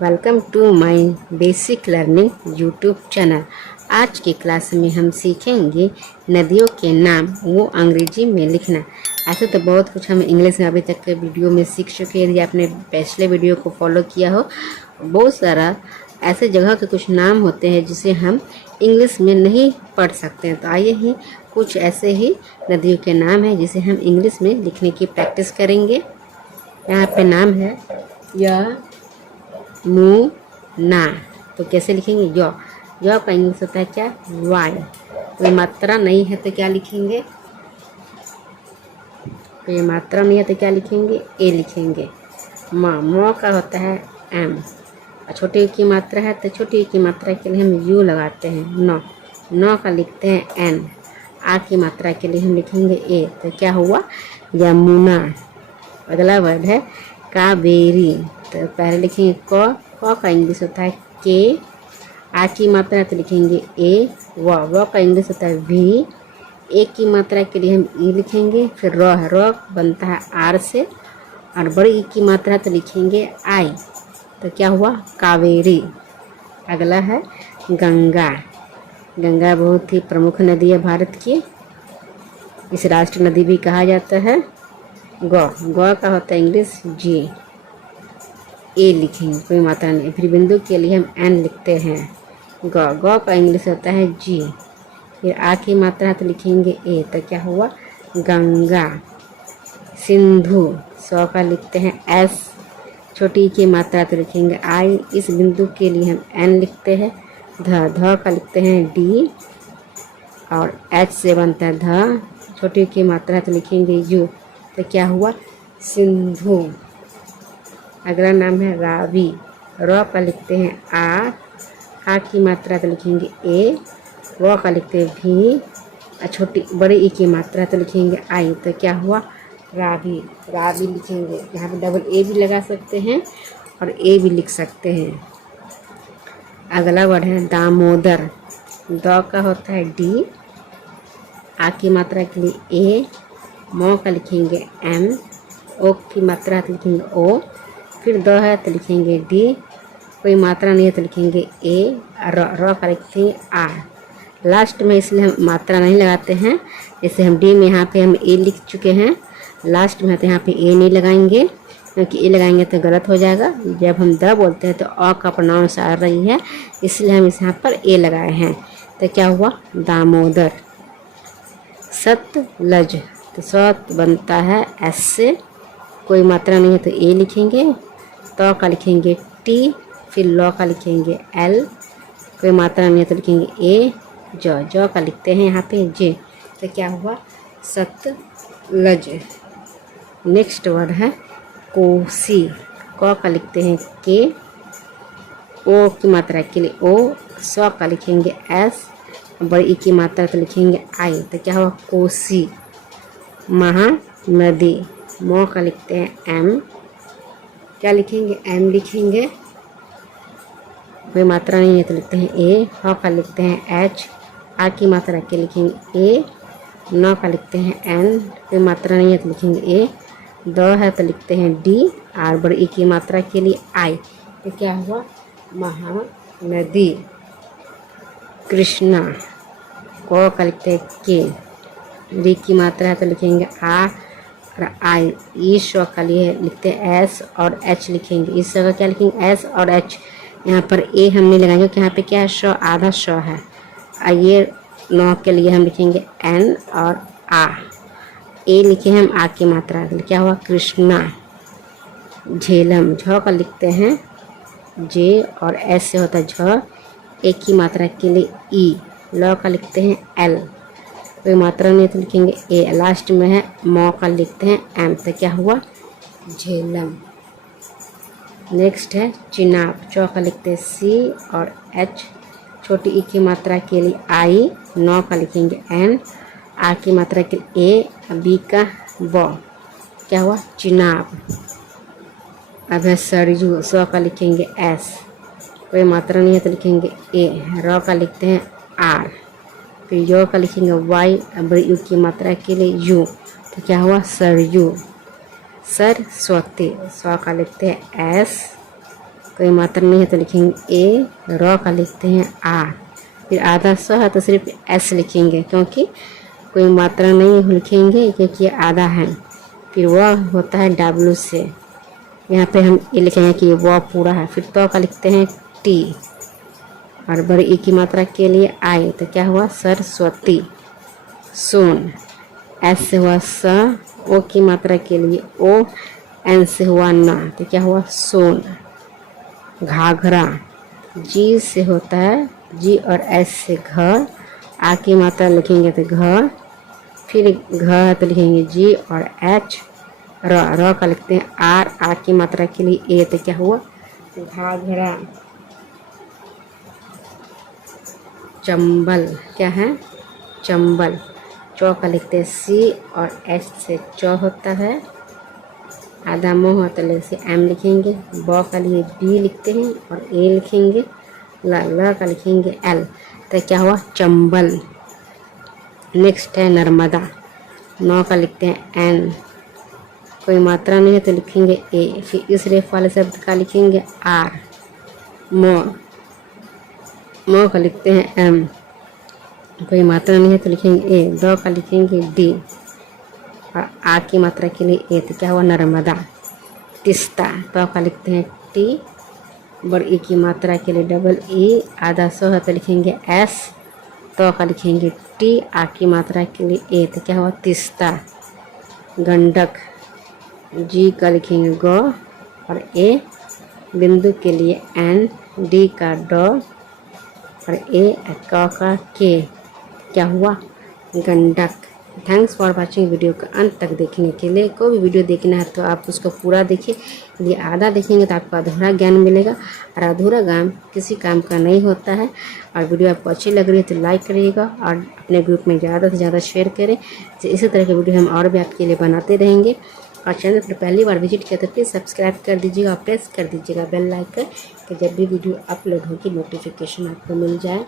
Welcome to my basic learning YouTube channel. आज की class में हम सीखेंगे नदियों के नाम, वो अंग्रेजी में लिखना। ऐसे तो बहुत कुछ हम इंग्लिश में अभी तक के वीडियो में सीख चुके हैं। यदि आपने पिछले वीडियो को फॉलो किया हो, बहुत सारा ऐसे जगह के कुछ नाम होते हैं जिसे हम इंग्लिश में नहीं पढ़ सकते हैं। तो आइए ही कुछ ऐसे ही नदियों के नाम हैं जिसे हम इंग्लिश में लिखने की प्रैक्टिस करेंगे। यहाँ पे नाम है यमुना, तो कैसे लिखेंगे? यौ का इंग्लिश होता है क्या? वाई। कोई मात्रा नहीं है तो क्या लिखेंगे? कोई मात्रा नहीं है तो क्या लिखेंगे? ए लिखेंगे। मो का होता है एम, और छोटी की मात्रा है तो छोटी की मात्रा के लिए हम यू लगाते हैं। नौ का लिखते हैं एन। आ की मात्रा के लिए हम लिखेंगे ए, तो क्या हुआ? यमुना। अगला वर्ड है कावेरी, तो पहले लिखेंगे क का इंग्लिश होता है के। आ की मात्रा है तो लिखेंगे ए। व का इंग्लिश होता है वी। ए की मात्रा के लिए हम ई लिखेंगे। फिर र बनता है आर से, और बड़ी ई की मात्रा तो लिखेंगे आई, तो क्या हुआ? कावेरी। अगला है गंगा। गंगा बहुत ही प्रमुख नदी है भारत की। इसे राष्ट्र नदी भी कहा जाता है। गौ का होता है इंग्लिश जी। ए लिखेंगे, कोई मात्रा नहीं। फिर बिंदु के लिए हम एन लिखते हैं। गौ का इंग्लिश होता है जी। फिर आ की मात्रा तो लिखेंगे ए, तो क्या हुआ? गंगा। सिंधु, सौ का लिखते हैं एस। छोटी की मात्रा तो लिखेंगे आई। इस बिंदु के लिए हम एन लिखते हैं। ध का लिखते हैं डी, और एच से बनता है ध। छोटी की मात्रा तो लिखेंगे यू, तो क्या हुआ? सिंधु। अगला नाम है रावी। र का लिखते हैं आ की मात्रा तो लिखेंगे ए। व का लिखते हैं भी, और छोटी बड़ी ई की मात्रा तो लिखेंगे आई, तो क्या हुआ? रावी। रावी लिखेंगे। यहाँ पे डबल ए भी लगा सकते हैं और ए भी लिख सकते हैं। अगला वर्ड है दामोदर। द का होता है डी। आ की मात्रा के लिए ए। मो का लिखेंगे एम। ओ की मात्रा तो लिखेंगे ओ। फिर द है तो लिखेंगे डी। कोई मात्रा नहीं है तो लिखेंगे ए। र का लिखते हैं आर। लास्ट में इसलिए हम मात्रा नहीं लगाते हैं। जैसे हम डी में यहाँ पे हम ए लिख चुके हैं, लास्ट में तो यहाँ पे ए नहीं लगाएंगे, क्योंकि ए लगाएंगे तो गलत हो जाएगा। जब हम द बोलते हैं तो अ का प्रोनाउंस आ रही है, इसलिए हम इस यहाँ पर ए लगाए हैं। तो क्या हुआ? दामोदर। सतलज, तो सत बनता है एस से, कोई मात्रा नहीं है तो ए लिखेंगे। तो का लिखेंगे टी। फिर लॉ का लिखेंगे एल, कोई मात्रा नहीं है तो लिखेंगे ए। जौ का लिखते हैं यहाँ पे जे, तो क्या हुआ? सतलज। नेक्स्ट वर्ड है कोसी। क का लिखते हैं के। ओ की मात्रा के लिए ओ। सौ का लिखेंगे एस, बड़ी ई की मात्रा तो लिखेंगे आई, तो क्या हुआ? कोसी। महानदी। मो का लिखते हैं एम। क्या लिखेंगे? एम लिखेंगे। कोई मात्रा नहीं है तो लिखते हैं ए। ह का लिखते हैं एच। आ की मात्रा के लिखेंगे ए। नौ का लिखते हैं एन। कोई मात्रा नहीं है तो लिखेंगे ए। द है तो लिखते हैं डी, और बड़ी ई की मात्रा के लिए आई, तो क्या हुआ? महानदी। कृष्णा। को का लिखते हैं के। री की मात्रा है तो लिखेंगे आ और आई। ईश का लिए लिखते हैं एस और एच लिखेंगे। इस जगह क्या लिखेंगे? एस और एच। यहाँ पर ए हम नहीं लगाएंगे क्योंकि यहाँ पे क्या है? श, आधा श है। ये नौ के लिए हम लिखेंगे एन और आ। ए लिखे हम आ की मात्रा के लिए, क्या हुआ? कृष्णा। झेलम। झ का लिखते हैं जे, और एस से होता है झ। ए की मात्रा के लिए ई। लॉ का लिखते हैं एल, कोई मात्रा नहीं तो लिखेंगे ए। लास्ट में है मौ का लिखते हैं एम, तो क्या हुआ? झेलम। नेक्स्ट है चिनाब। चौ का लिखते हैं सी और एच। छोटी ई की मात्रा के लिए आई। नौ का लिखेंगे एन। आ की मात्रा के लिए ए। बी का ब, क्या हुआ? चिनाब। अब है सरयू। सौ का लिखेंगे एस, कोई मात्रा नहीं है तो लिखेंगे ए। र का लिखते हैं आर। फिर यो का लिखेंगे वाई। बड़ी यू की मात्रा के लिए यू, तो क्या हुआ? सरयू। सरस्वती। स्व का लिखते हैं एस, कोई मात्रा नहीं है तो लिखेंगे ए, र का लिखते हैं आर, फिर आधा स है तो सिर्फ एस लिखेंगे क्योंकि कोई मात्रा नहीं लिखेंगे क्योंकि ये आधा है। फिर वह होता है डब्ल्यू से, यहाँ पे हम ये लिखेंगे कि वह पूरा है। फिर तो का लिखते हैं टी, और बड़ी ई की मात्रा के लिए आई तो क्या हुआ सरस्वती। सोन, एस से हुआ स, ओ की मात्रा के लिए ओ, एन से हुआ ना तो क्या हुआ सोन। घाघरा, जी से होता है जी और एस से घ, आ की मात्रा लिखेंगे तो घ, फिर घ तो लिखेंगे जी और एच, र का लिखते हैं आर, आ की मात्रा के लिए ए तो क्या हुआ घाघरा। चंबल, क्या है चंबल, चौ का लिखते हैं सी और एच से चौ होता है, आधा मोह तो से एम लिखेंगे, ब का लिए बी लिखते हैं और ए लिखेंगे, ल का लिखेंगे एल तो क्या हुआ चंबल। नेक्स्ट है नर्मदा, नौ का लिखते हैं एन, कोई मात्रा नहीं है तो लिखेंगे ए, फिर इस रेफ वाले शब्द का लिखेंगे आर। मो का लिखते हैं एम, कोई मात्रा नहीं है तो लिखेंगे ए, दो का लिखेंगे डी और आ की मात्रा के लिए ए तो क्या हुआ नर्मदा। तिस्ता, तो का लिखते हैं टी, बड़ ई की मात्रा के लिए डबल ई, आधा सौ है तो लिखेंगे एस, तो का लिखेंगे टी, आ की मात्रा के लिए ए तो क्या हुआ तिस्ता। गंडक, जी का लिखेंगे ग और ए, बिंदु के लिए एन, डी का ड और ए, क का के, क्या हुआ Gandak. Thanks for watching, video का अंत तक देखने के लिए। कोई भी वीडियो देखना है तो आप उसको पूरा देखिए, यदि आधा देखेंगे तो आपको अधूरा ज्ञान मिलेगा और अधूरा ज्ञान किसी काम का नहीं होता है। और वीडियो आपको अच्छी लग रही है तो लाइक करिएगा और अपने ग्रुप में ज़्यादा से ज़्यादा शेयर करें। तो इसी तरह के वीडियो हम और भी आपके लिए बनाते रहेंगे। और चैनल पर पहली बार विजिट किया तो प्लीज़ सब्सक्राइब कर दीजिएगा और प्रेस कर दीजिएगा बेल आइकन कि जब भी वीडियो अपलोड होगी नोटिफिकेशन आपको मिल जाए।